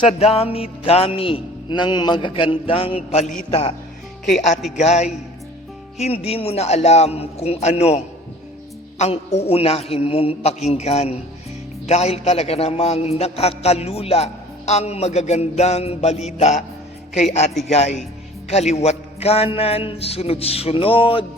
Sa dami-dami ng magagandang balita kay Ate Guy, hindi mo na alam kung ano ang uunahin mong pakinggan dahil talaga namang nakakalula ang magagandang balita kay Ate Guy. Kaliwat kanan, sunod-sunod,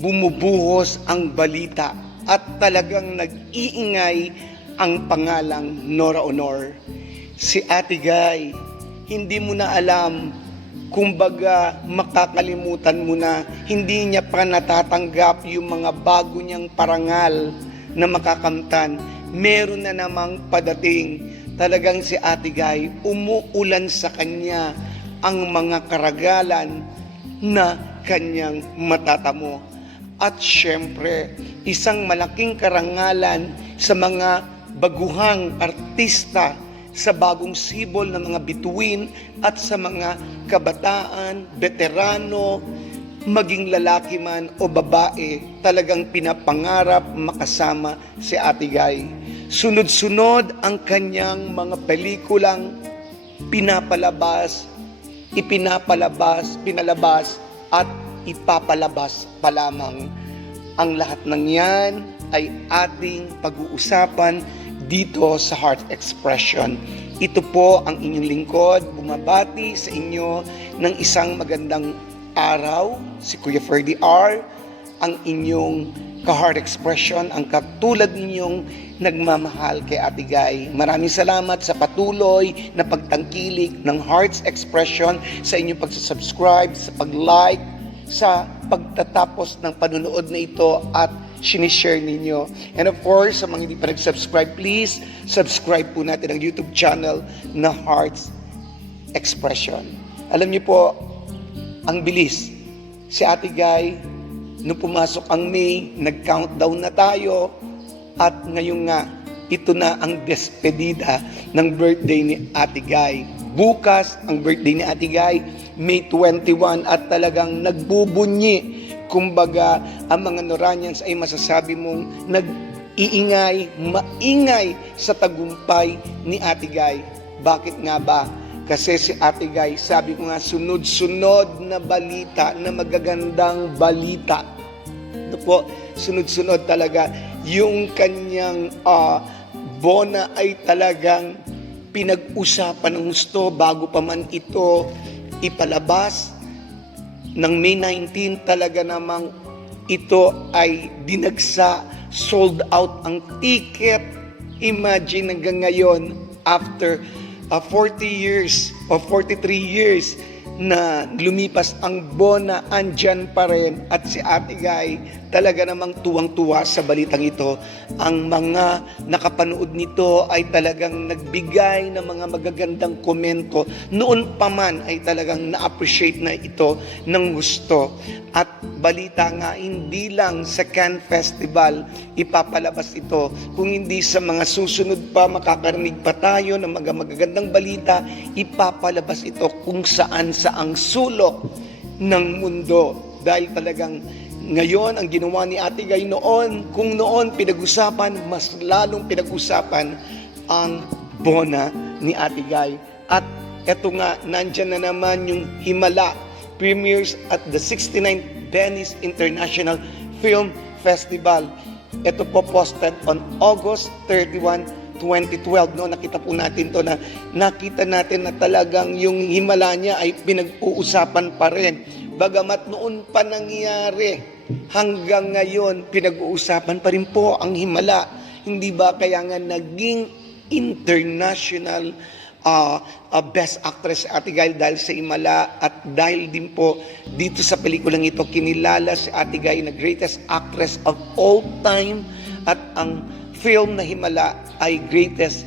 bumubuhos ang balita at talagang nag-iingay ang pangalang Nora Honor. Si Ate Guy, hindi mo na alam, kumbaga makakalimutan mo na, hindi niya pa natatanggap yung mga bago niyang parangal na makakamtan. Meron na namang padating. Talagang si Ate Guy, umuulan sa kanya ang mga karagalan na kanyang matatamo. At syempre, isang malaking karangalan sa mga baguhang artista sa bagong sibol ng mga bituin at sa mga kabataan, veterano, maging lalaki man o babae, talagang pinapangarap makasama si Ate Guy. Sunod-sunod ang kanyang mga pelikulang pinapalabas, pinalabas at ipapalabas pa lamang. Ang lahat ng yan ay ating pag-uusapan dito sa Heart Expression. Ito po ang inyong lingkod, bumabati sa inyo ng isang magandang araw, si Kuya Ferdy R, ang inyong ka-Heart Expression, ang katulad ninyong nagmamahal kay Ate Guy. Maraming salamat sa patuloy na pagtangkilik ng Heart's Expression, sa inyong pagsasubscribe, sa pag-like, sa pagtatapos ng panunood na ito at sinishare ninyo. And of course, sa mga hindi pa nag-subscribe, please subscribe po natin ang YouTube channel na Heart's Expression. Alam niyo po, ang bilis. Si Ate Guy, nung pumasok ang May, nag-countdown na tayo at ngayon nga, ito na ang despedida ng birthday ni Ate Guy. Bukas, ang birthday ni Ate Guy, May 21 at talagang nagbubunyi. Kumbaga, ang mga Noranians ay masasabi mong nag-iingay, maingay sa tagumpay ni Ate Guy. Bakit nga ba? Kasi si Ate Guy, sabi ko nga, sunod-sunod na balita, na magagandang balita. Ito po, sunod-sunod talaga. Yung kanyang bona ay talagang pinag-usapan ng gusto bago pa man ito ipalabas. Ng May 19 talaga namang ito ay dinagsa, sold out ang ticket. Imagine hanggang ngayon, after 40 years o 43 years na lumipas ang bona, andyan pa rin. At si Ate Guy talaga namang tuwang-tuwa sa balitang ito. Ang mga nakapanood nito ay talagang nagbigay ng mga magagandang komento. Noon pa man ay talagang na-appreciate na ito ng gusto. At balita nga, hindi lang sa Cannes Festival ipapalabas ito. Kung hindi sa mga susunod pa, makakarinig pa tayo ng mga magagandang balita, ipapalabas ito kung saan sa ang sulok ng mundo. Dahil talagang ngayon, ang ginawa ni Ate Guy noon, kung noon pinag-usapan, mas lalong pinag-usapan ang bona ni Ate Guy. At eto nga, nandyan na naman yung Himala premieres at the 69th Venice International Film Festival. Ito po posted on August 31, 2012. No, nakita po natin to na nakita natin na talagang yung Himala niya ay pinag-uusapan pa rin. Bagamat noon pa nangyari, hanggang ngayon pinag-uusapan pa rin po ang Himala. Hindi ba kaya nga naging international best actress Ate Guy dahil sa Himala, at dahil din po dito sa pelikulang ito kinilala si Ate Guy na greatest actress of all time, at ang film na Himala ay greatest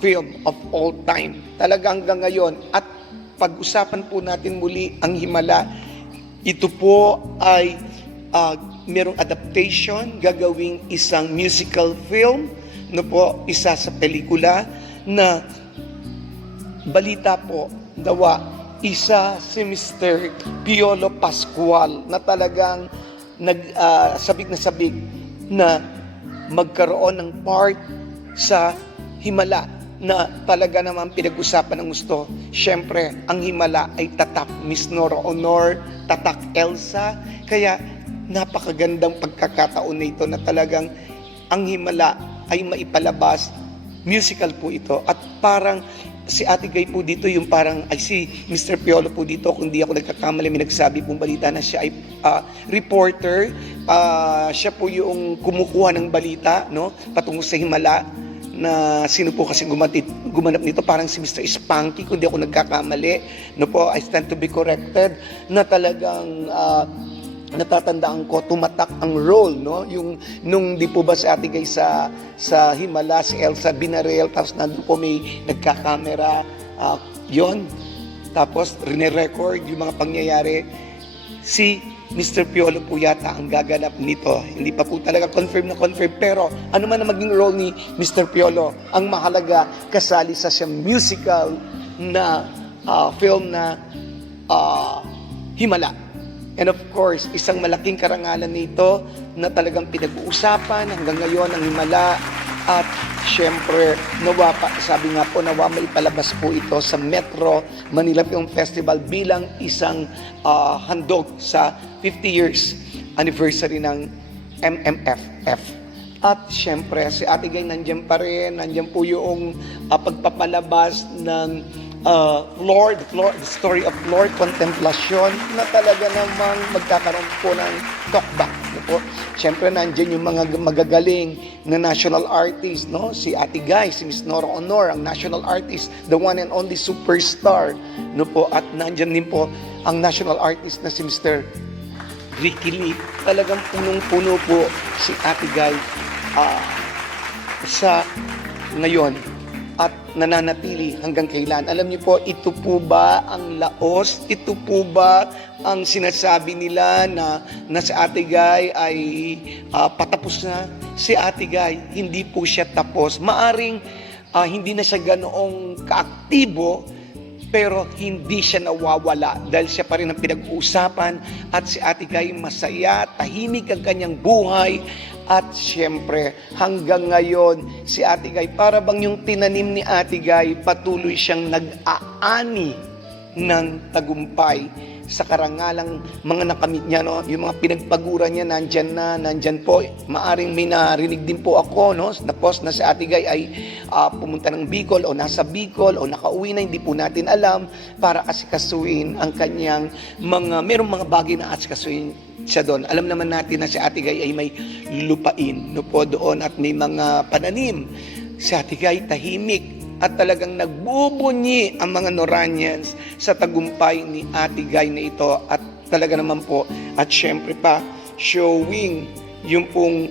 film of all time. Talaga hanggang ngayon. At pag-usapan po natin muli ang Himala. Ito po ay merong adaptation, gagawing isang musical film, no po, isa sa pelikula na balita po, dawa, isa si Mr. Piolo Pascual na talagang sabik na sabik na magkaroon ng part sa Himala. na talaga naman pinag-usapan ng gusto. Siyempre, ang himala ay tatak Miss Nora Honor, tatak Elsa. Kaya napakagandang pagkakataon na ito na talagang ang himala ay maipalabas. Musical po ito. At parang si Ate Guy po dito, yung parang, ay si Mr. Piolo po dito, kung di ako nagkakamali, may nagsabi pong balita na siya ay reporter. Siya po yung kumukuha ng balita, no? Patungo sa himala, na sino po kasi gumanap nito, parang si Mr. Spanky, kung di ako nagkakamali, no po, I stand to be corrected, na talagang natatandaan ko tumatak ang role, no, yung nung di po ba si Ate Guy sa himala, si Elsa Binarel, tapos nandun po may nagkakamera, yon, tapos rine-record yung mga pangyayari. Si Mr. Piolo po yata ang gaganap nito. Hindi pa po talaga confirm, pero ano man ang maging role ni Mr. Piolo, ang mahalaga kasali sa siyang musical na film na Himala. And of course, isang malaking karangalan nito na talagang pinag-uusapan hanggang ngayon ang Himala. At syempre, sabi nga po, nawa maipalabas po ito sa Metro Manila Film Festival bilang isang handog sa 50 years anniversary ng MMFF. At syempre, si Ate Guy nandiyan pa rin, nandiyan po yung pagpapalabas ng the story of Lord Contemplacion, na talaga namang magkakaroon po ng talkback. Po. Siyempre, nandiyan yung mga magagaling na national artist, no? Si Ate Guy, si Miss Nora Honor, ang national artist, the one and only superstar, no po? At nandiyan din po ang national artist na si Mr. Ricky Lee. Talagang punong-puno po si Ate Guy sa ngayon at nananatili hanggang kailan. Alam niyo po, ito po ba ang laos? Ito po ba ang sinasabi nila na si Ate Guy ay patapos na? Si Ate Guy, hindi po siya tapos. Maaring hindi na siya ganoong kaaktibo, pero hindi siya nawawala dahil siya pa rin ang pinag-uusapan. At si Ate Guy masaya, tahimik ang kanyang buhay. At siyempre, hanggang ngayon, si Ate Guy, para bang yung tinanim ni Ate Guy, patuloy siyang nag-aani ng tagumpay sa karangalang mga nakamit niya, no? Yung mga pinagpaguran niya, nandyan po. Maaring may narinig din po ako, no? Na post na si Ate Guy ay pumunta ng Bicol o nasa Bicol o nakauwi na, hindi po natin alam, para asikasuin ang kanyang merong mga bagay na asikasuin siya doon. Alam naman natin na si Ate Guy ay may lupain, no po, doon, at may mga pananim. Si Ate Guy tahimik at talagang nagbubunyi ang mga Noranians sa tagumpay ni Ate Guy na ito. At talaga naman po, at syempre pa, showing yung pong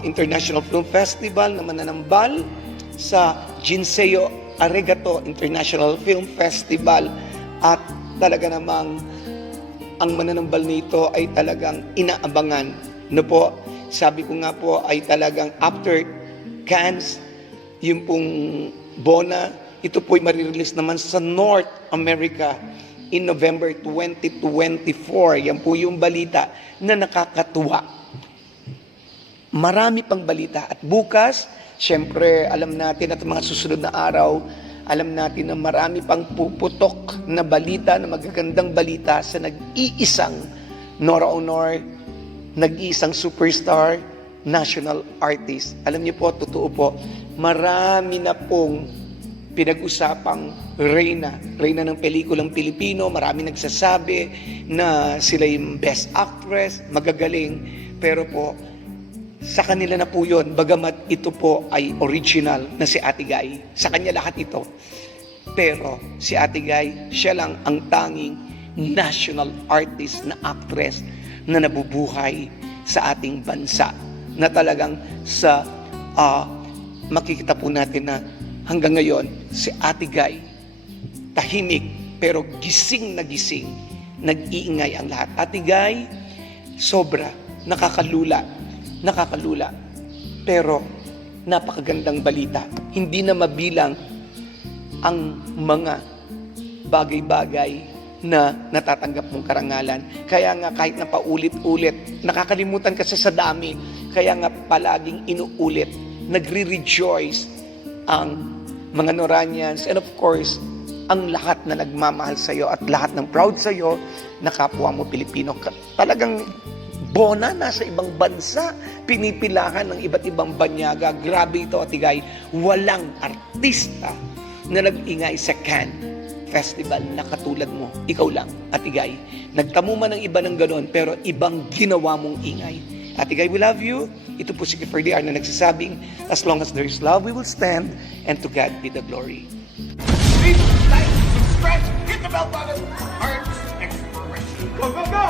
International Film Festival na mananambal sa Jinseo Arigato International Film Festival. At talaga namang ang mananambal nito ay talagang inaabangan. No po, sabi ko nga po ay talagang after Cannes, yung pong Bona, ito po'y marirelease naman sa North America in November 2024. Yan po yung balita na nakakatuwa. Marami pang balita. At bukas, syempre, alam natin at mga susunod na araw, alam natin na marami pang puputok na balita, na magagandang balita sa nag-iisang Nora Honor, nag-iisang superstar, national artist. Alam niyo po, totoo po, marami na pong pinag-usapang reyna ng pelikulang Pilipino. Marami nagsasabi na sila yung best actress, magagaling. Pero po, sa kanila na po yun, bagamat ito po ay original na si Ate Guy. Sa kanya lahat ito. Pero si Ate Guy, siya lang ang tanging national artist na actress na nabubuhay sa ating bansa. Na talagang sa makikita po natin na hanggang ngayon, si Ate Guy, tahimik pero gising na gising, nag-iingay ang lahat. Ate Guy, sobra, nakakalula, pero napakagandang balita. Hindi na mabilang ang mga bagay-bagay na natatanggap mong karangalan. Kaya nga kahit na paulit-ulit, nakakalimutan kasi sa dami. Kaya nga palaging inuulit, nagre-rejoice ang mga Noranians, and of course, ang lahat na nagmamahal sa'yo at lahat ng proud sa'yo na kapwa mo Pilipino. Talagang bona nasa ibang bansa, pinipilahan ng iba't ibang banyaga. Grabe ito, Ate Guy. Walang artista na nag-ingay sa Cannes Festival na katulad mo. Ikaw lang, Ate Guy. Nagtamo man ng iba ng ganon, pero ibang ginawa mong ingay. Ate Guy, we love you. Ito po si Kiefer DR na nagsasabing, as long as there is love, we will stand, and to God be the glory. Please like, subscribe, hit the bell button. Arts Exploration. Go, go, go!